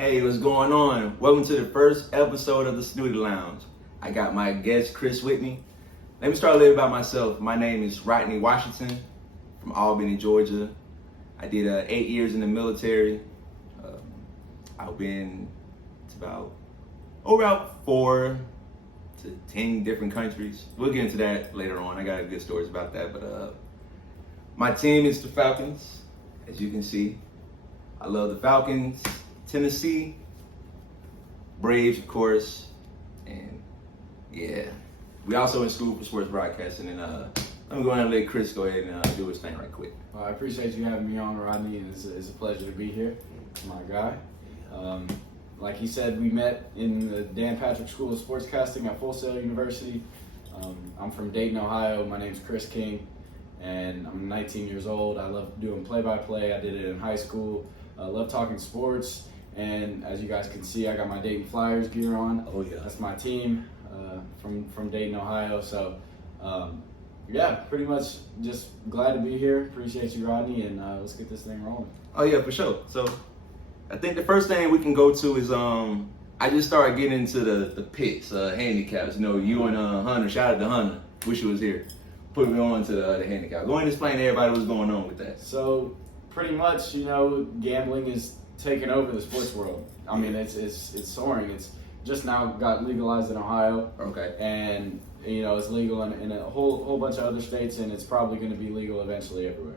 Hey, what's going on? Welcome to the first episode of the Snoody Lounge. I got my guest Chris with me. Let me start a little about myself. My name is Rodney Washington from Albany, Georgia. I did 8 years in the military. I've been to about 4 to 10 different countries. We'll get into that later on. I got good stories about that. But my team is the Falcons, as you can see. I love the Falcons. Tennessee, Braves, of course, and yeah, we also in school for sports broadcasting. And I'm going to let Chris go ahead and do his thing right quick. Well, I appreciate you having me on, Rodney. It's a pleasure to be here, my guy. Like he said, we met in the Dan Patrick School of Sportscasting at Full Sail University. I'm from Dayton, Ohio. My name's Chris King, and I'm 19 years old. I love doing play-by-play. I did it in high school. I love talking sports. And as you guys can see, I got my Dayton Flyers gear on. Oh yeah, that's my team from Dayton, Ohio. So yeah, pretty much just glad to be here. Appreciate you, Rodney, and let's get this thing rolling. Oh yeah, for sure. So I think the first thing we can go to is I just started getting into the picks, handicaps. You know, you and Hunter. Shout out to Hunter. Wish he was here. Put me on to the handicap. Go ahead and explain to everybody what's going on with that. So pretty much, you know, gambling is taking over the sports world. I mean, it's soaring. It's just now got legalized in Ohio. Okay. And you know, it's legal in a whole bunch of other states, and it's probably going to be legal eventually everywhere.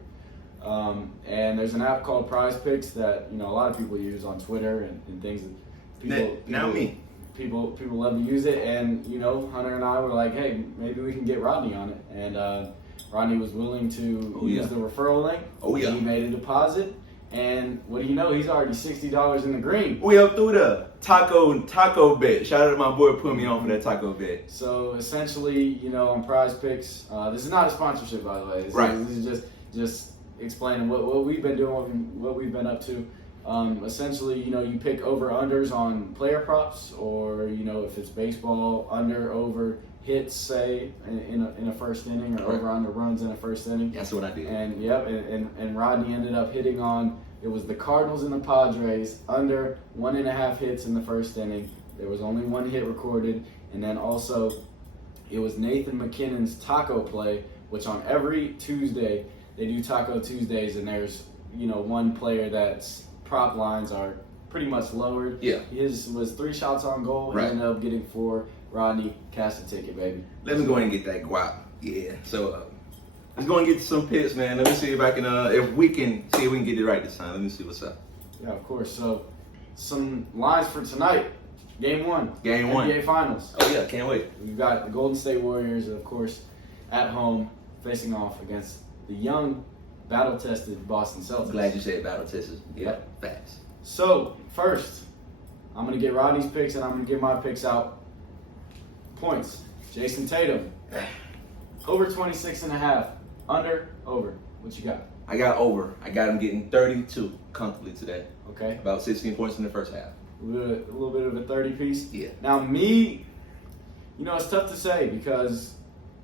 And there's an app called Prize Picks that, you know, a lot of people use on Twitter and things that people love to use it. And you know, Hunter and I were like, hey, maybe we can get Rodney on it. And Rodney was willing to use the referral link. Oh yeah. He made a deposit. And what do you know? He's already $60 in the green. We up through the taco bet. Shout out to my boy putting me on for that taco bet. So essentially, you know, on Prize Picks, this is not a sponsorship, by the way. This is just explaining what we've been doing, what we've been up to. Essentially, you know, you pick over-unders on player props, or, you know, if it's baseball, over hits, say, in a first inning, or over-under runs in a first inning. That's what I did. And yep, and Rodney ended up hitting on, it was the Cardinals and the Padres, under 1.5 hits in the first inning. There was only 1 hit recorded. And then also, it was Nathan McKinnon's taco play, which on every Tuesday, they do Taco Tuesdays, and there's, you know, one player that's prop lines are pretty much lowered. Yeah. His was 3 shots on goal. He ended up getting 4. Rodney, cash the ticket, baby. Let me go ahead and get that guap. Yeah. So let's go and get some picks, man. Let me see if I can, if we can get it right this time. Let me see what's up. Yeah, of course. So some lines for tonight. Game 1. Game 1. NBA Finals. Oh yeah, can't wait. We've got the Golden State Warriors, of course, at home, facing off against the young, battle-tested Boston Celtics. Glad you said battle-tested. Yep, facts. So first, I'm gonna get Rodney's picks, and I'm gonna give my picks out. Points. Jason Tatum. Over 26.5. Under, over. What you got? I got over. I got him getting 32 comfortably today. Okay. About 16 points in the first half. A little bit of a 30 piece. Yeah. Now me, you know, it's tough to say because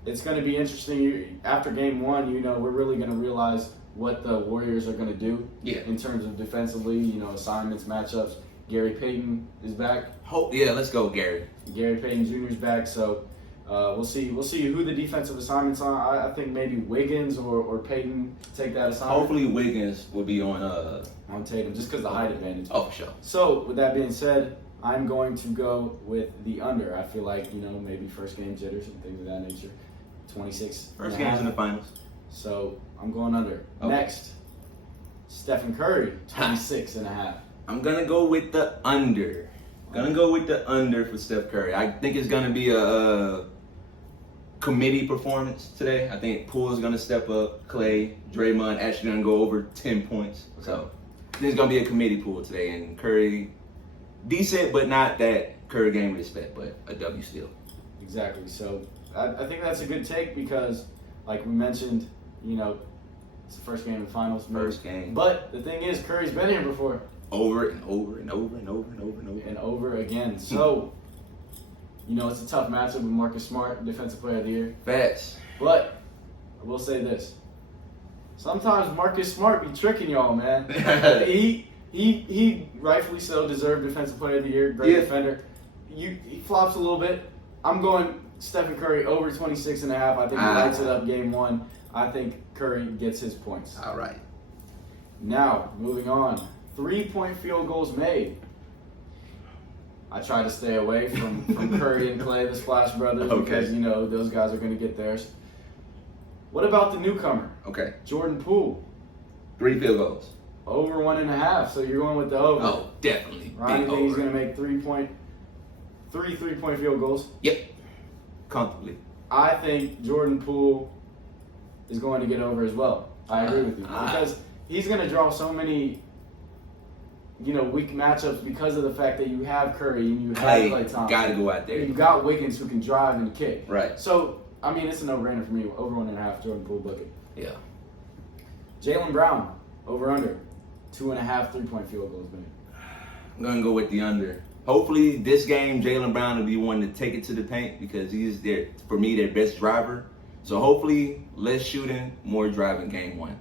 it's going to be interesting. After game 1, you know, we're really going to realize what the Warriors are going to do. Yeah. In terms of defensively, you know, assignments, matchups. Gary Payton is back. Yeah, let's go, Gary. Gary Payton Jr. is back, so we'll see who the defensive assignments are. I think maybe Wiggins or Payton take that assignment. Hopefully Wiggins will be on Tatum, just because of the height advantage. Oh, for sure. So with that being said, I'm going to go with the under. I feel like, you know, maybe first game jitters and things of that nature. 26. First game's in the finals. So I'm going under. Okay. Next, Stephen Curry, 26.5. I'm going to go with the under. For Steph Curry. I think it's going to be a committee performance today. I think Poole's going to step up. Clay, Draymond actually going to go over 10 points. Okay. So I think it's going to be a committee pool today. And Curry, decent, but not that Curry game we expect, but a W still. Exactly. So I think that's a good take because, like we mentioned, you know, it's the first game of the finals. First game. But the thing is, Curry's been here before. Over and over and over and over and over and over. And over again. So, you know, it's a tough matchup with Marcus Smart, Defensive Player of the Year. Facts. But I will say this. Sometimes Marcus Smart be tricking y'all, man. he rightfully so deserved Defensive Player of the Year, great defender. He flops a little bit. I'm going Stephen Curry over 26.5. I think he lights it up game one. I think Curry gets his points. All right. Now, moving on. 3-point field goals made. I try to stay away from Curry and Clay, the Splash Brothers, because, you know, those guys are going to get theirs. What about the newcomer? Okay. Jordan Poole. 3 field goals. Over 1.5, so you're going with the over. Oh, definitely. Ronnie Big think he's over. going to make 3-point field goals. Yep. Comfortably. I think Jordan Poole is going to get over as well. I agree with you. Because he's going to draw so many, you know, weak matchups because of the fact that you have Curry and you have Klay Thompson. Got to go out there. You've got Wiggins who can drive and kick. Right. So, I mean, it's a no-brainer for me. Over 1.5, Jordan Poole bucket. Yeah. Jaylen Brown, over under. 2.5 3-point field goals made. I'm going to go with the under. Hopefully, this game, Jaylen Brown will be one to take it to the paint because he's for me, their best driver. So hopefully, less shooting, more driving game one.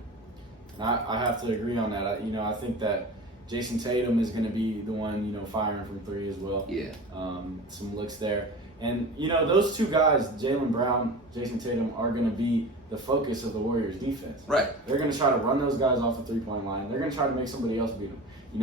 I have to agree on that. I think that Jason Tatum is going to be the one, firing from three as well. Yeah. Some looks there. And, those two guys, Jaylen Brown, Jason Tatum, are going to be the focus of the Warriors' defense. Right. They're going to try to run those guys off the three-point line. They're going to try to make somebody else beat them.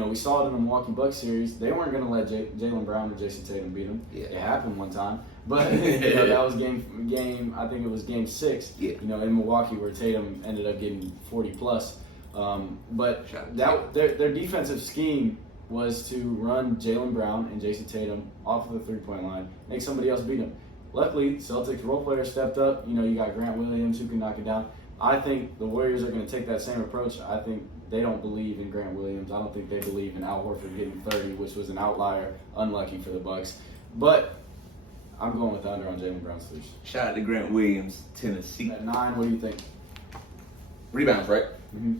We saw it in the Milwaukee Bucks series. They weren't going to let Jaylen Brown or Jason Tatum beat them. Yeah. It happened one time. But, that was game, I think it was game 6, yeah. In Milwaukee where Tatum ended up getting 40-plus. But their defensive scheme was to run Jaylen Brown and Jason Tatum off of the three-point line, make somebody else beat them. Luckily, Celtics role players stepped up. You got Grant Williams who can knock it down. I think the Warriors are going to take that same approach. I think they don't believe in Grant Williams. I don't think they believe in Al Horford getting 30, which was an outlier, unlucky for the Bucks. But I'm going with the under on Jaylen Brown's threes. Shout out to Grant Williams, Tennessee. At 9, what do you think? Rebounds, right? Mm-hmm.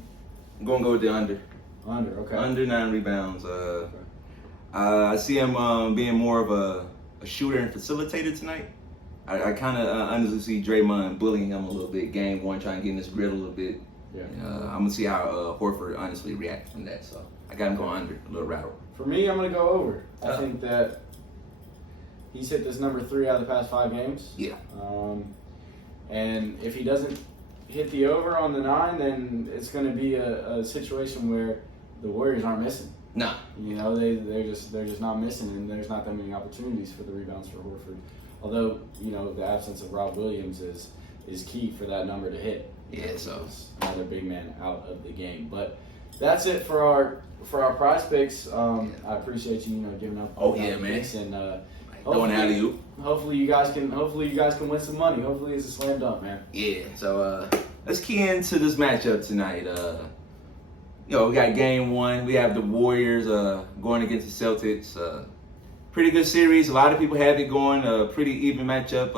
I'm going to go with the under. Under, okay. Under 9 rebounds. I see him being more of a shooter and facilitator tonight. I kind of honestly see Draymond bullying him a little bit. Game 1, trying to get in his grid a little bit. Yeah. I'm going to see how Horford honestly reacts from that. So I got him going under, a little rattle. For me, I'm going to go over. I think that he's hit this number 3 out of the past 5 games. Yeah. And if he doesn't hit the over on the 9, then it's going to be a situation where the Warriors aren't missing. Nah. They're just not missing, and there's not that many opportunities for the rebounds for Horford. Although, the absence of Rob Williams is key for that number to hit. Yeah, so another big man out of the game. But that's it for our prize picks. I appreciate you, giving up. Oh yeah, man. And going alley-oop. Hopefully you guys can win some money. Hopefully it's a slam dunk, man. Yeah. So let's key into this matchup tonight. We got game 1. We have the Warriors going against the Celtics. Pretty good series. A lot of people have it going. A pretty even matchup.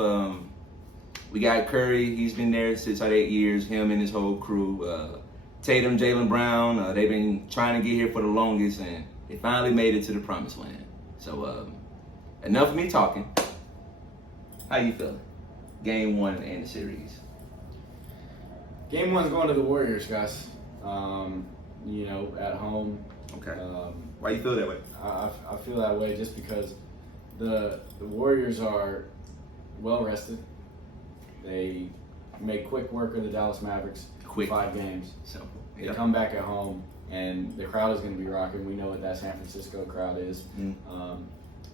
We got Curry. He's been there 6 out of 8 years. Him and his whole crew. Tatum, Jaylen Brown. They've been trying to get here for the longest, and they finally made it to the promised land. So enough of me talking. How you feeling? Game 1 and the series. Game 1's going to the Warriors, guys. At home. Okay. Why you feel that way? I feel that way just because the Warriors are well rested. They made quick work of the Dallas Mavericks. Quick. 5 games. Simple. They come back at home, and the crowd is going to be rocking. We know what that San Francisco crowd is.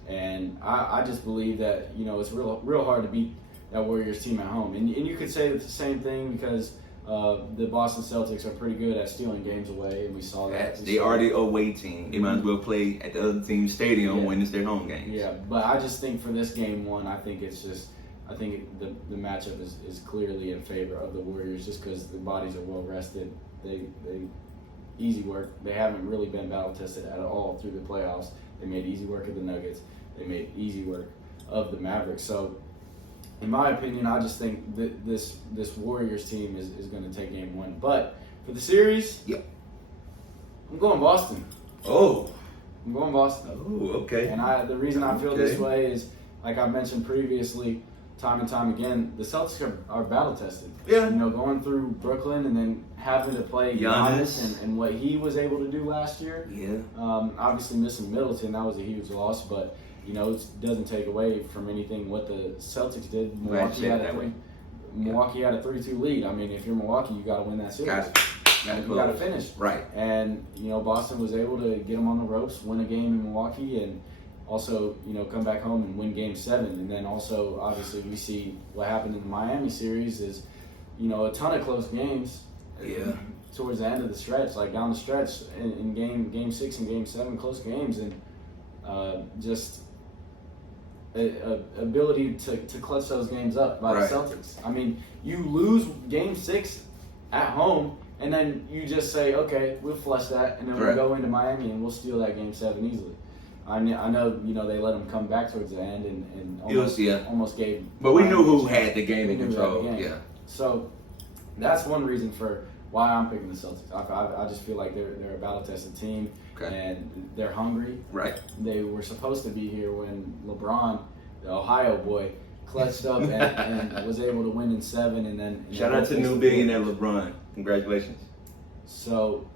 And I just believe that, it's real hard to beat that Warriors team at home. And you could say the same thing because the Boston Celtics are pretty good at stealing games away, and we saw that. They are the away team. They might as well play at the other team's stadium when it's their home game. Yeah, but I just think for this game 1, I think the matchup is clearly in favor of the Warriors just because the bodies are well rested. They easy work. They haven't really been battle tested at all through the playoffs. They made easy work of the Nuggets. They made easy work of the Mavericks. So, in my opinion, I just think that this Warriors team is going to take game 1. But for the series, I'm going Boston. Oh. I'm going Boston. Oh, okay. And the reason I feel this way is, like I mentioned previously, time and time again, the Celtics are battle tested. Yeah. You know, going through Brooklyn and then having to play Giannis and what he was able to do last year. Yeah. Obviously missing Middleton, that was a huge loss, but you know, it doesn't take away from anything what the Celtics did. Milwaukee had a 3-2 lead. I mean, if you're Milwaukee, you got to win that series. You got to finish. Right. And, you know, Boston was able to get them on the ropes, win a game in Milwaukee, and also, you know, come back home and win Game 7. And then also, obviously, we see what happened in the Miami series is, you know, a ton of close games. Yeah. Towards the end of the stretch, like down the stretch in Game 6 and Game 7, close games, and just ability to clutch those games up by the Celtics. I mean, you lose Game 6 at home, and then you just say, okay, we'll flush that, and then we'll go into Miami and we'll steal that Game 7 easily. I know, you know, they let them come back towards the end and almost gave. But we knew who had the game in control. Yeah. So that's one reason for why I'm picking the Celtics. I just feel like they're a battle-tested team, and they're hungry. Right. They were supposed to be here when LeBron, the Ohio boy, clutched up and was able to win in 7. And then shout out to new billionaire LeBron. Congratulations. So,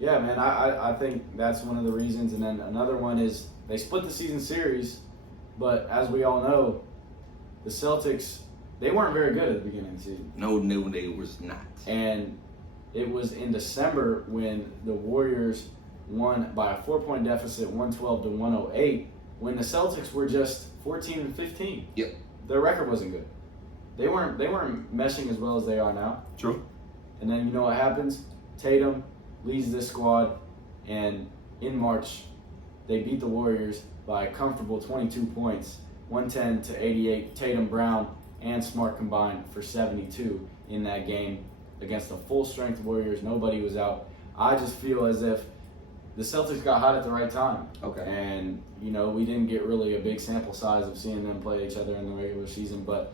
yeah, man, I think that's one of the reasons. And then another one is they split the season series, but as we all know, the Celtics, they weren't very good at the beginning of the season. No, they was not. And it was in December when the Warriors won by a 4-point deficit, 112 to 108, when the Celtics were just 14 and 15. Yep. Their record wasn't good. They weren't meshing as well as they are now. True. And then you know what happens? Tatum leads this squad, and in March, they beat the Warriors by a comfortable 22 points, 110 to 88. Tatum, Brown, and Smart combined for 72 in that game against a full-strength Warriors. Nobody was out. I just feel as if the Celtics got hot at the right time. Okay. And, you know, we didn't get really a big sample size of seeing them play each other in the regular season, but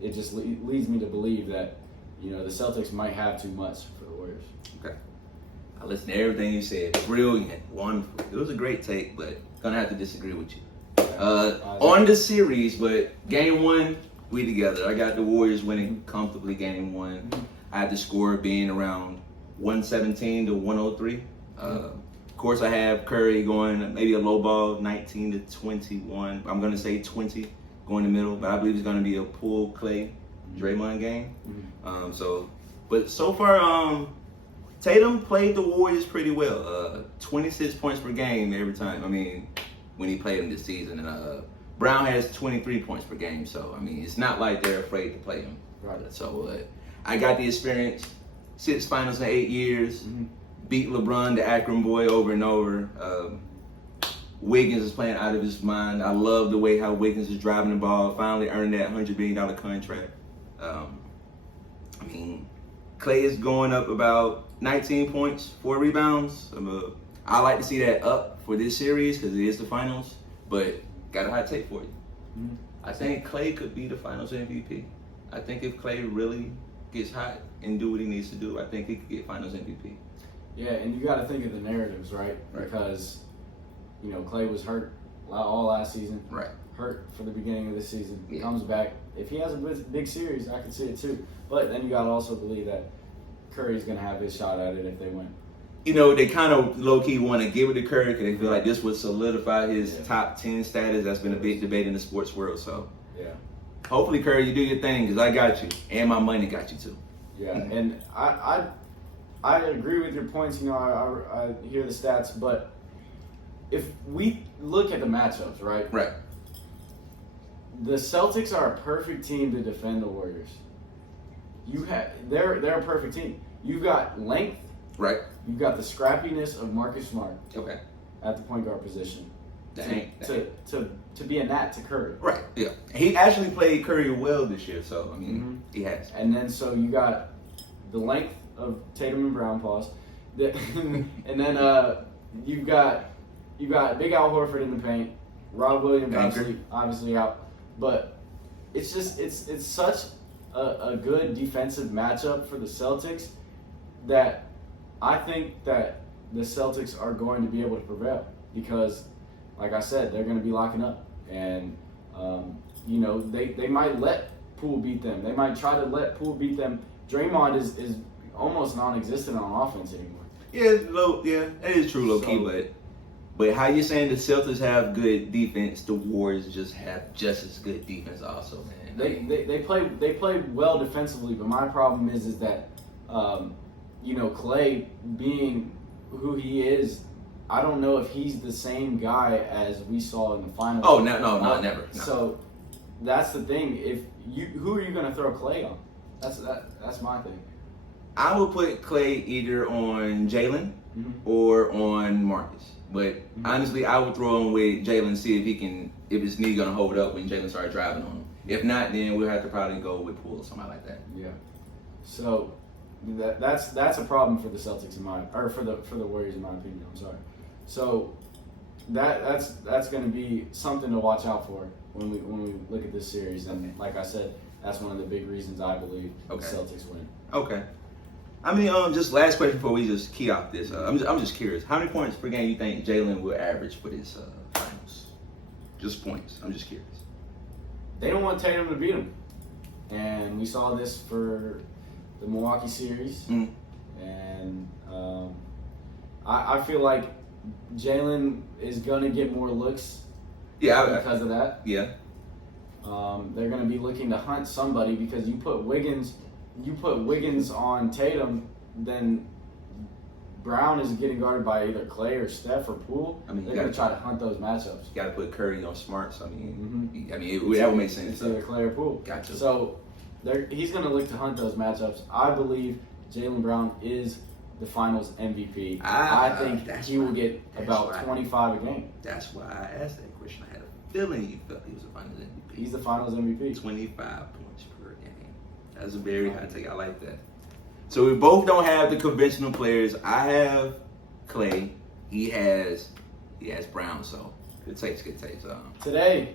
it just leads me to believe that, you know, the Celtics might have too much for the Warriors. Okay. I listened to everything you said. Brilliant. Wonderful. It was a great take, but gonna have to disagree with you. On the series, but Game 1, we together. I got the Warriors winning comfortably Game 1. Mm-hmm. I had the score being around 117 to 103. Of course, I have Curry going maybe a low ball, 19 to 21. I'm going to say 20 going in the middle, but I believe it's going to be a pull Clay Draymond game. Mm-hmm. But so far, Tatum played the Warriors pretty well. 26 points per game every time. I mean, when he played them this season. And Brown has 23 points per game. So, I mean, it's not like they're afraid to play him. Right. So, I got the experience. 6 finals in 8 years. Mm-hmm. Beat LeBron, the Akron boy, over and over. Wiggins is playing out of his mind. I love the way how Wiggins is driving the ball. Finally earned that $100 million contract. I mean, Clay is going up about 19 points, 4 rebounds. I like to see that up for this series because it is the finals. But got a hot take for you. Mm-hmm. I think Clay could be the finals MVP. I think if Clay really gets hot and do what he needs to do, I think he could get finals MVP. Yeah, and you got to think of the narratives, right? Because, you know, Clay was hurt all last season. Right. Hurt for the beginning of this season. Yeah. Comes back. If he has a big series, I can see it too. But then you got to also believe that Curry's going to have his shot at it if they win. You know, they kind of low-key want to give it to Curry because they feel like this would solidify his top 10 status. That's been a big debate in the sports world. So, yeah. Hopefully, Curry, you do your thing because I got you. And my money got you too. Yeah, and I agree with your points. You know, I hear the stats, but if we look at the matchups, right? Right. The Celtics are a perfect team to defend the Warriors. They're a perfect team. You've got length. Right. You've got the scrappiness of Marcus Smart. Okay. At the point guard position. To be a gnat to Curry. Right. Yeah. He actually played Curry well this year, so I mean, he has. And then so you got the length of Tatum and Brown, pause. And then you've got Big Al Horford in the paint. Rob Williams obviously out. But it's just it's such a good defensive matchup for the Celtics that I think that the Celtics are going to be able to prevail because, like I said, they're going to be locking up. And You know, they might let Poole beat them. They might try to let Poole beat them. Draymond is almost non-existent on offense anymore. Yeah, that is true, low key. But how you saying the Celtics have good defense? The Warriors just have just as good defense, also, man. They play well defensively, but my problem is that you know, Clay being who he is, I don't know if he's the same guy as we saw in the finals. Oh no, never. No. So that's the thing. Who are you going to throw Clay on? That's my thing. I would put Clay either on Jalen or on Marcus. But honestly, I would throw him with Jalen, see if his knee gonna hold up when Jalen started driving on him. If not, then we'll have to probably go with Poole or somebody like that. Yeah. So that's a problem for the Celtics for the Warriors in my opinion. I'm sorry. So that's going to be something to watch out for when we look at this series. And like I said, that's one of the big reasons I believe the Celtics win. Okay. I mean, just last question before we just key off this. I'm just curious. How many points per game you think Jalen will average for this finals? Just points. I'm just curious. They don't want Tatum to beat him, and we saw this for the Milwaukee series. And I feel like Jalen is gonna get more looks. Because of that. Yeah. They're gonna be looking to hunt somebody because you put Wiggins on Tatum, then Brown is getting guarded by either Clay or Steph or Poole. I mean, they're going to try to hunt those matchups. You got to put Curry on Smarts. I mean, that would make sense. It's either Clay or Poole. Gotcha. So he's going to look to hunt those matchups. I believe Jaylen Brown is the Finals MVP. I think he will get about 25 a game. That's why I asked that question. I had a feeling you felt he was the Finals MVP. He's the Finals MVP. 25 points per game. That's a very high take. I like that. So we both don't have the conventional players. I have Clay. He has Brown. So good takes. Today,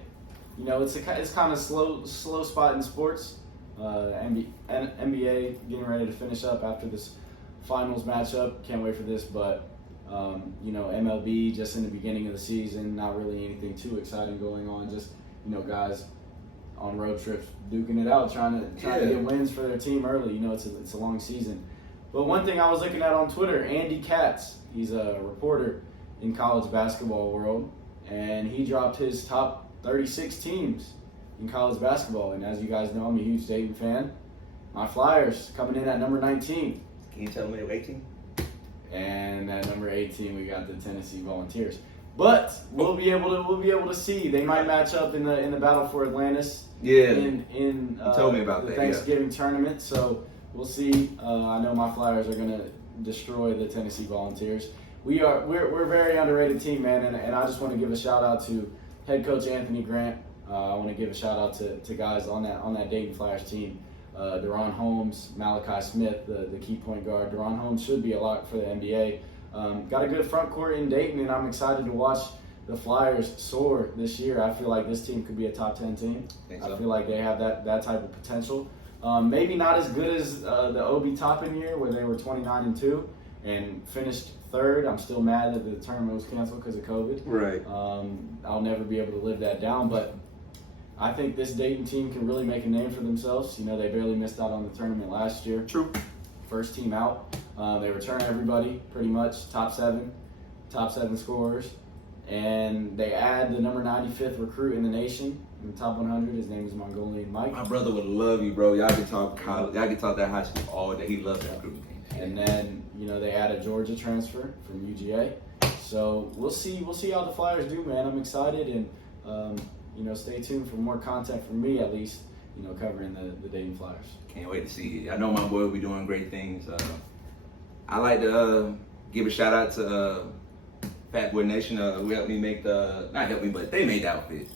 you know, it's kind of slow spot in sports. NBA getting ready to finish up after this finals matchup. Can't wait for this, but you know, MLB just in the beginning of the season. Not really anything too exciting going on. Just, you know, guys on road trips, duking it out, trying to get wins for their team early. You know, it's a long season. But one thing I was looking at on Twitter, Andy Katz, he's a reporter in college basketball world, and he dropped his top 36 teams in college basketball. And as you guys know, I'm a huge Dayton fan. My Flyers coming in at number 19. Can you tell me who 18? And at number 18, we got the Tennessee Volunteers. But we'll be able to see. They might match up in the battle for Atlantis. Yeah. In you told me about the Thanksgiving tournament. So we'll see. I know my Flyers are gonna destroy the Tennessee Volunteers. We're a very underrated team, man, and I just want to give a shout out to head coach Anthony Grant. I want to give a shout out to guys on that Dayton Flyers team. Deron Holmes, Malachi Smith, the key point guard. Deron Holmes should be a lock for the NBA. Got a good front court in Dayton, and I'm excited to watch the Flyers soar this year. I feel like this team could be a top 10 team. I feel like they have that type of potential. Maybe not as good as the Obi Toppin year where they were 29-2 and finished third. I'm still mad that the tournament was canceled because of COVID. Right. I'll never be able to live that down, but I think this Dayton team can really make a name for themselves. You know, they barely missed out on the tournament last year. True. First team out. They return everybody pretty much, top seven scorers. And they add the number 95th recruit in the nation in the top 100. His name is Mongolian Mike. My brother would love you, bro. Y'all can talk college. Y'all can talk that high school all day. He loves that recruiting game. And then, you know, they add a Georgia transfer from UGA. So we'll see how the Flyers do, man. I'm excited, and you know, stay tuned for more content from me, at least, you know, covering the Dayton Flyers. Can't wait to see it. I know my boy will be doing great things. I like to give a shout out to Fat Boy Nation, who helped me make not helped me, but they made the outfit.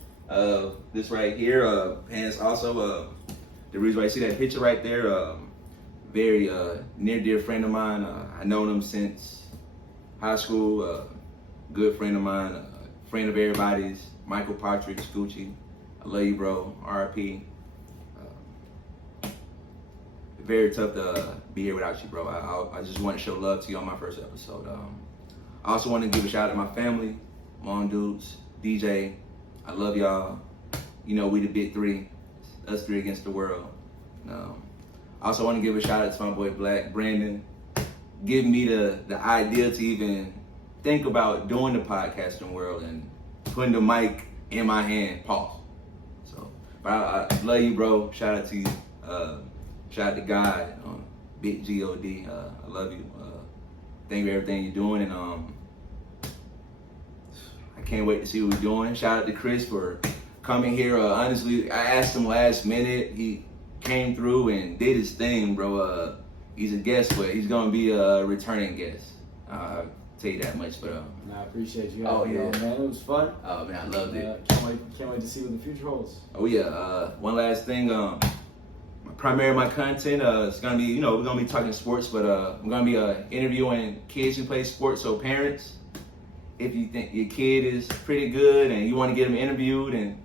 This right here, pants also. The reason why you see that picture right there, very near dear friend of mine. I've known him since high school. Good friend of mine, friend of everybody's. Michael Partridge, Gucci. I love you, bro. R.I.P. Very tough to be here without you, bro. I just want to show love to you on my first episode. I also want to give a shout out to my family, Mom Dudes, DJ. I love y'all. we the big three, us three against the world. I also want to give a shout out to my boy Black Brandon, giving me the idea to even think about doing the podcasting world and putting the mic in my hand. Pause. So, but I love you, bro. Shout out to you. Shout out to God, Big God. I love you. Thank you for everything you're doing, and I can't wait to see what we're doing. Shout out to Chris for coming here. Honestly, I asked him last minute. He came through and did his thing, bro. He's a guest, but he's gonna be a returning guest. I'll tell you that much. But I appreciate you. Oh yeah, man, it was fun. Oh man, I loved it. Can't wait to see what the future holds. Oh yeah. One last thing. Primary my content. It's gonna be, we're gonna be talking sports, but I'm gonna be interviewing kids who play sports. So parents, if you think your kid is pretty good and you want to get them interviewed and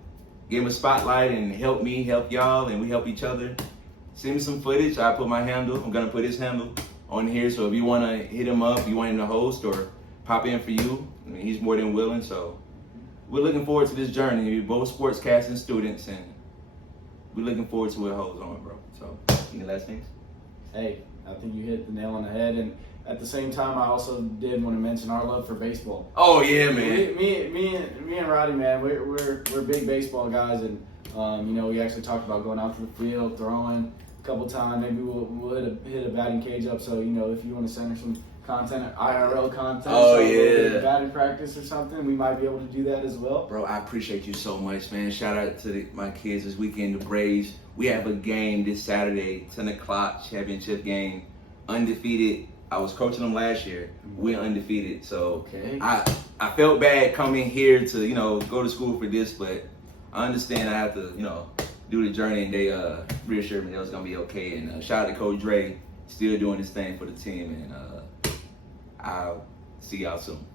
give them a spotlight and help me, help y'all, and we help each other, send me some footage. I put my handle. I'm gonna put his handle on here. So if you want to hit him up, you want him to host or pop in for you, he's more than willing. So we're looking forward to this journey. We're both sportscasting students, and we're looking forward to what it holds on, bro. So, any last things? Hey, I think you hit the nail on the head, and at the same time, I also did want to mention our love for baseball. Oh yeah, man. Me and Roddy, man, we're big baseball guys, and we actually talked about going out to the field, throwing a couple times. Maybe we'll hit a batting cage up. So if you want to send us some content, IRL content, oh so yeah, batting practice or something, we might be able to do that as well. Bro, I appreciate you so much, man. Shout out to my kids this weekend, the Braves. We have a game this Saturday, 10 o'clock, championship game, undefeated. I was coaching them last year. We're undefeated, so okay. I felt bad coming here to go to school for this, but I understand I have to do the journey, and they reassured me that it was gonna be okay. And shout out to Coach Dre, still doing his thing for the team, and I'll see y'all soon.